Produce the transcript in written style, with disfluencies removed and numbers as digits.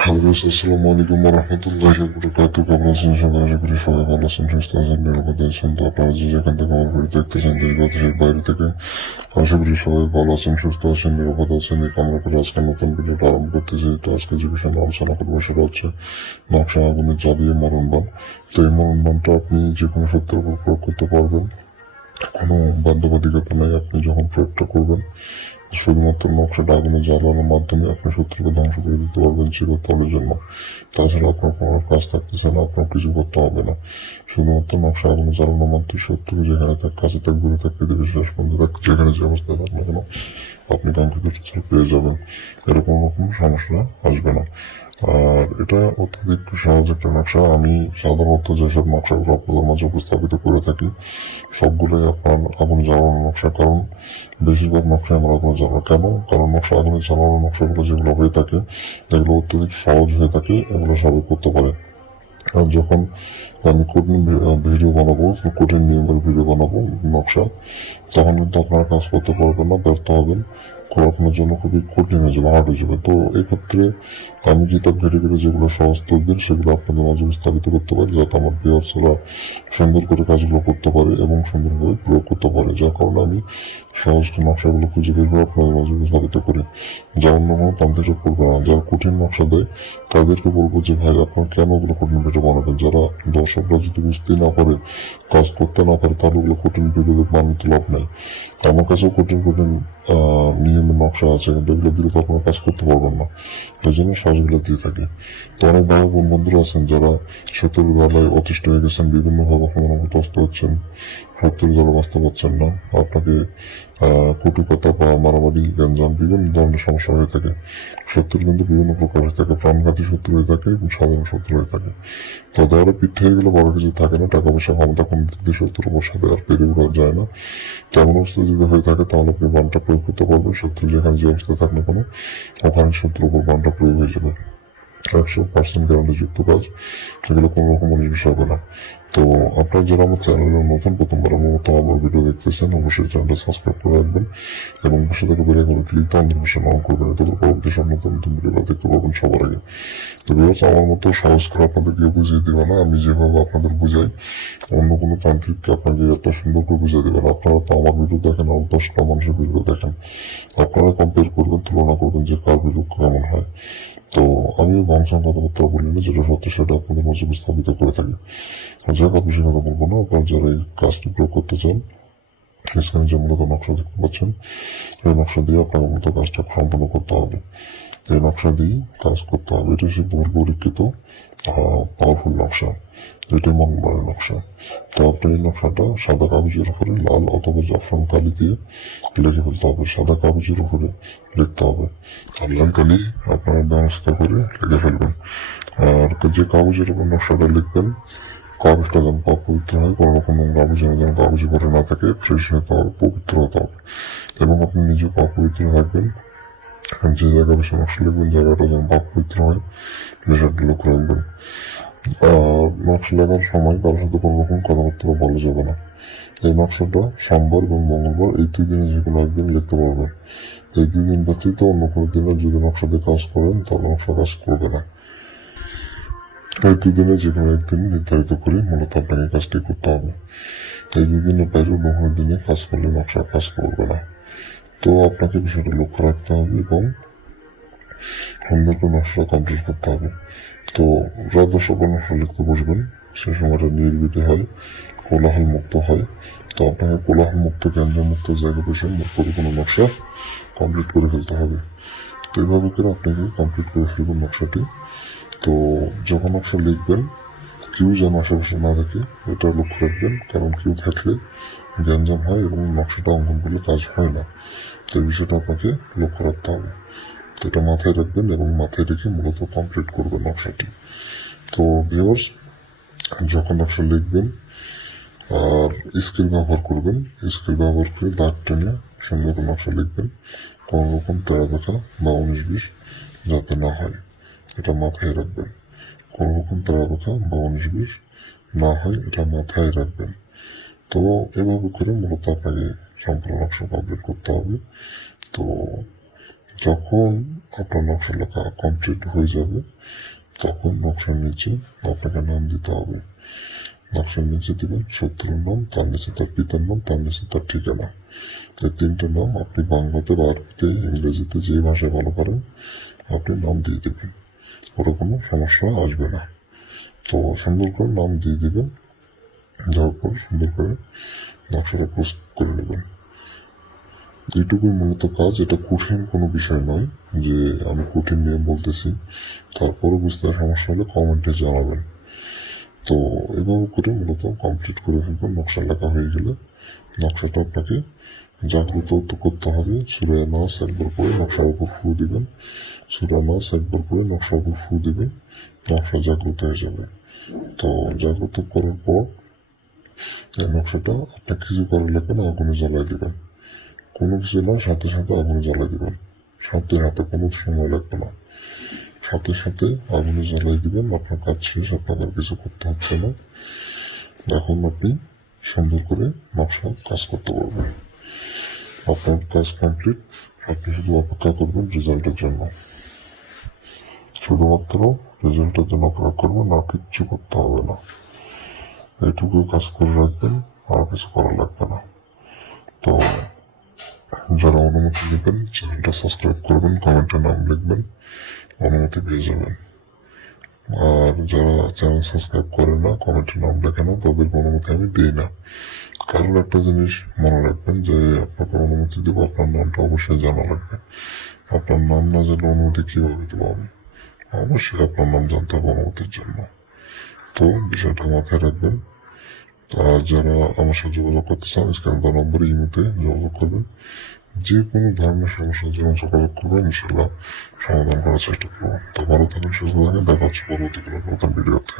Hello আসসালামু আলাইকুম রহমতুল্লাহি ওয়া বারাকাতুহু। কেমন আছেন সবাই? আশা করি সবাই ভালো আছেন, সুস্থ আছেন, নিরাপদে আছেন। তো আপনারা যে যেখান থেকে আমার ভিডিও দেখতেছেন দেশ বা দেশের বাইরে থেকে, আশা করি সবাই ভালো আছেন, সুস্থ আছেন, নিরাপদে আছেন। এই কামনা করে আজকে নতুন ভিডিওটা আরম্ভ করতেছি। তো আজকে যে বিষয়ে আলোচনা করবো সেটা হচ্ছে নকশা আগুনে জ্বালিয়ে মরণবান। তো এই মরণবানটা আপনি যে কোনো সত্যের উপর প্রয়োগ করতে পারবেন, কোনো বাধ্যবাধকতা নেই। আপনি যখন প্রয়োগটা করবেন, শুধুমাত্র নকশাটা আগুনে জ্বালানোর মাধ্যমে আপনি শত্রুকে ধ্বংস করে দিতে পারবেন চিরতরের জন্য। তাছাড়া আপনার কোনো কাজ থাকতেছে না, আপনার কিছু করতে হবে না। শুধুমাত্র নকশা আগুনে জ্বালানোর মাধ্যমে শত্রু যেখানে থাক, কাছে থাক, দূরে থাক, পৃথিবীর শেষ পর্যন্ত থাক, যেখানে যে অবস্থায় থাক না কেন, আপনি কাঙ্ক্ষিত রেজাল্ট পেয়ে যাবেন। এরকম রকম সমস্যা আসবে না। আর এটা অত্যধিক সহজ একটা নকশা। আমি সাধারণত যেসব নকশাগুলো আপনাদের মাঝে উপস্থাপিত করে থাকি সবগুলোই আপনার আগুন জ্বালানো নকশা। কারণ বেশিরভাগ নকশা আমার আগুনে জ্বালানো। কেন? কারণ নকশা আগুনে জ্বালানো নকশাগুলো যেগুলো হয়ে থাকে এগুলো অত্যধিক সহজ হয়ে থাকে, এগুলো সবাই করতে পারে। আর যখন আমি কঠিন ভিডিও বানাবো, কঠিন নিয়মের ভিডিও বানাবো নকশা, তখন কিন্তু আপনারা কাজ করতে পারবেন না, ব্যর্থ হবেন। আপনার জন্য খুবই কঠিন হয়ে যাবে, হার্ড হয়ে যাবে। তো এই ক্ষেত্রে আমি যেটা ঘেটে ঘেটে যেগুলো সহজ তদবির সেগুলো আপনাদের মাঝে বিস্তারিত করতে পারি, যাতে আমার ভিউয়ার্সরা সুন্দর করে কাজগুলো করতে পারে এবং সুন্দরভাবে প্রয়োগ করতে পারে। যার কারণে আমি সহজ নকশাগুলো খুঁজে বের করে আপনাদের মাঝে বিস্তারিত করি, যা অন্য কোনো তান্ত্রিক করবে না। যারা কঠিন নকশা দেয় তাদেরকে বলবো যে ভাই আপনার কেন ওগুলো কঠিন ভিডিও বানাবেন। যারা দর্শকরা যদি বুঝতেই না পারে, কাজ করতে না পারে, তাহলে ওগুলো কঠিন ভিডিও বানাতে লাভ নাই। আমার কাছেও কঠিন কঠিন নিয়মের নকশা আছে, কিন্তু এগুলো দিলে তো আপনারা কাজ করতে পারবেন না। এই জন্য সহজগুলো দিয়ে থাকি। তো অনেক ভাই বোন বন্ধুরা আছেন যারা সত্যের জ্বালায় অতিষ্ঠ হয়ে গেছেন, বিভিন্নভাবে ক্ষমতাগ্রস্ত হচ্ছেন, সত্যের জ্বালা বাঁচতে পারছেন না। আপনাকে কটু কথা বা মারামারি, গ্যাঞ্জাম, বিভিন্ন ধরনের সমস্যা হয়ে থাকে। শত্রু কিন্তু বিভিন্ন প্রকার হয়ে থাকে, প্রাণঘাতী শত্রু হয়ে থাকে এবং সাধারণ শত্রু হয়ে থাকে। তো দেওয়ালে পিঠ থেকে গেলে বড় কিছু থাকে না, টাকা পয়সা ক্ষমতা কোন দিক দিয়ে শত্রুর উপর সাথে আর পেরে উঠা যায় না। তেমন অবস্থা যদি হয়ে থাকে তাহলে আপনি বানটা প্রয়োগ করতে পারবেন। শত্রু যেখানে যে অবস্থা থাক না কেন, ওখানে শত্রুর উপর বানটা প্রয়োগ হয়ে যাবে। 100% গ্যারান্টি যুক্ত কাজ, এগুলো কোনো রকম জিনিস হবে না। তো আপনারা যারা আমার চ্যানেলে নতুন প্রথমবারের মতো আমার ভিডিও দেখতেছেন, অবশ্যই চ্যানেলটা সাবস্ক্রাইব করে রাখবেন এবং পাশে থেকে বেল আইকনে ক্লিক দিয়ে নোটিফিকেশন অন করবেন। এতে করে পরবর্তী সব নতুন নতুন ভিডিও দেখতে পাবেন সবার আগে। তো ভিউয়ার্স, আমার মতো সহজ করে আপনাদের কেউ বুঝিয়ে দেবে না। আমি যেভাবে আপনাদের বুঝাই, অন্য কোনো তান্ত্রিককে আপনাকে এত সুন্দর করে বুঝিয়ে দেবেন। আপনারা তো আমার ভিডিও দেখেন, আর 10টা মানুষের ভিডিও দেখেন, আপনারা কম্পেয়ার করবেন, তুলনা করবেন যে কার ভিডিও কেমন হয়। তো আমি ভাংসাং কথাবার্তা বলি না, যেটা সত্য সেটা আপনাদের মাঝে উপস্থাপিত করে থাকি। যাই হোক, বেশি কথা বলবো না। আপনারা যারা এই কাজটি প্রয়োগ করতে চান, স্ক্রিনে যে মূলত নকশা দেখতে পাচ্ছেন, এই নকশা দিয়ে আপনাকে মূলত কাজটা সম্পন্ন করতে হবে। এই নকশা দিয়েই কাজ করতে হবে। এটা সে বহুল পরীক্ষিত পাওয়ারফুল নকশা, এটাই মঙ্গলবারের নকশা। তো আপনি এই নকশাটা সাদা কাগজের উপরে লাল অথবা জাফরান কালি দিয়ে লিখে ফেলতে হবে। সাদা কাগজের উপরে লিখতে হবে, আর লাল কালি আপনারা ব্যবস্থা করে লিখে ফেলবেন। আর যে কাগজের উপর নকশাটা লিখবেন, কাগজটা যেন পাক পবিত্র হয়, কোনো রকম নোংরা আবর্জনা যেন কাগজে পরে না থাকে, ফ্রেশ হতে হবে, পবিত্র হতে হবে এবং আপনি নিজে পাক পবিত্র থাকবেন। যে জায়গায় বসে নকশা লিখবেন জায়গাটা যেন পাক পবিত্র হয়, বিষয়টা লক্ষ্য রাখবেন। নকশা লেখার সময় কারোর সাথে কোনো রকম কথাবার্তা বলা যাবে না। এই নকশাটা সোমবার এবং মঙ্গলবার এই 2 দিনে যে কোনো একদিন লিখতে পারবেন। এই 2 দিন ব্যতীত অন্য কোনো দিনে যদি নকশা দিয়ে কাজ করেন তাহলে নকশা কাজ করবে না। এই 2 দিনে যে কোনো একদিন নির্ধারিত করে মূলত আপনাকে কাজটি করতে হবে। এই 2 দিনের বাইরে অন্য কোনো দিনে কাজ করলে নকশা কাজ করবে না। তো আপনাকে বিষয়টা লক্ষ্য রাখতে হবে এবং সুন্দর করে নকশাটা কমপ্লিট করতে হবে। তো রাত 10টা পর নকশা লিখতে বসবেন, সে সময়টা নির্বিঘ্নে হয়, কোলাহল মুক্ত হয়। তো আপনাকে কোলাহল মুক্ত, গ্যাঞ্জাম মুক্ত জায়গা বসে কোনো নকশা কমপ্লিট করে ফেলতে হবে। তো এইভাবে করে আপনাকে কমপ্লিট করে ফেলবেন নকশাটি। তো যখন নকশা লিখবেন, কেউ যেন আশেপাশে না থাকে এটা লক্ষ্য রাখবেন, কারণ কেউ থাকলে গ্যাঞ্জাম হয় এবং নকশাটা অঙ্কন করলে কাজ হয় না। তো এই বিষয়টা আপনাকে লক্ষ্য রাখতে হবে। তো এটা মাথায় রাখবেন এবং মাথায় রেখে মূলত কমপ্লিট করবেন নকশাটি। তো ভিউয়ার্স, যখন নকশা লিখবেন আর স্কেল ব্যবহার করবেন, স্কেল ব্যবহার করে দাগ টেনে সুন্দর করে নকশা লিখবেন। কোনো রকম তেরা দেখা বা 19-20 যাতে না হয়, এটা মাথায় রাখবেন। কোনো রকম তেরা দেখা বা 19-20 না হয়, এটা মাথায় রাখবেন। তো এভাবে করে মূলত আপনাকে সম্পূর্ণ নকশা কমপ্লিট করতে হবে। তো যখন আপনার নকশা লেখা কমপ্লিট হয়ে যাবে তখন নকশার নিচে আপনাকে নাম দিতে হবে। নকশার নিচে দিবেন শত্রুর নাম, তার নিচে তার পিতার নাম, তার নিচে তার ঠিকানা। এই তিনটে নাম আপনি বাংলাতে বা আরবিতে ইংরেজিতে যে ভাষায় ভালো পারেন আপনি নাম দিয়ে দেবেন, ওটা কোনো সমস্যা আসবে না। তো সুন্দর করে নাম দিয়ে দিবেন, দেওয়ার পর সুন্দর করে নকশাটা প্রস্তুত করে নেবেন। এইটুকুই মূলত কাজ, এটা কঠিন কোনো বিষয় নয় যে আমি কঠিন নিয়ম বলতেছি। তারপরে বুঝতে সমস্যা হলে কমেন্টে জানাবেন। তো এভাবে করে মূলত কমপ্লিট করে ফেলবেন। নকশা লেখা হয়ে গেলে নকশাটা আপনাকে জাগ্রত করতে হবে। সূরা নাস একবার করে নকশার উপর ফু দিবেন, সূরা নাস একবার করে নকশার উপর ফু দিবেন, নকশা জাগ্রত হয়ে যাবে। তো জাগ্রত করার পর এই নকশাটা আপনার কিছু করার লাগবে না, আগুনে জ্বালাই দিবেন। কোনো কিছু না, সাথে সাথে আগুনে জ্বালাই দিবেন, সাথে হাতে কোনো সময় লাগবে না, সাথে সাথে আগুনে জ্বালাই দিবেন। আপনার কাজ শেষ, আপনাদের কিছু করতে হচ্ছে না। এখন আপনি সুন্দর করে নকশা কাজ করতে পারবেন। আপনার কাজ কমপ্লিট, আপনি শুধু অপেক্ষা করবেন রেজাল্টের জন্য। শুধুমাত্র রেজাল্টের জন্য অপেক্ষা করবেন, আর কিচ্ছু করতে হবে না। এইটুকু কাজ করে রাখবেন, আর কিছু করা লাগবে না। তো যারা অনুমতি নেবেন চ্যানেলটা সাবস্ক্রাইব করবেন, কমেন্টে নাম লিখবেন, অনুমতি পেয়ে যাবেন। আর যারা চ্যানেল সাবস্ক্রাইব করে না, কমেন্টে নাম লেখে না, তাদেরকে অনুমতি আমি দিই না। কারণ একটা জিনিস মনে রাখবেন যে আপনাকে অনুমতি দেবো, আপনার নামটা অবশ্যই জানা লাগবে। আপনার নাম না জানলে অনুমতি কিভাবে দেবো আমি? অবশ্যই আপনার নাম জানতে হবে অনুমতির জন্য। তো বিষয়টা মাথায় রাখবেন। আর যারা আমার সাথে যোগাযোগ করতে চান স্ক্রিনে দেওয়া নম্বরে ইমোতে যোগাযোগ করবেন। যে কোনো ধরনের সমস্যার জন্য যোগাযোগ করবেন, ইনশাল্লাহ সমাধান করার চেষ্টা করবো। তো ভালো থাকেন, সুস্থ থাকেন, দেখা হচ্ছে পরবর্তী কোনো নতুন ভিডিওতে।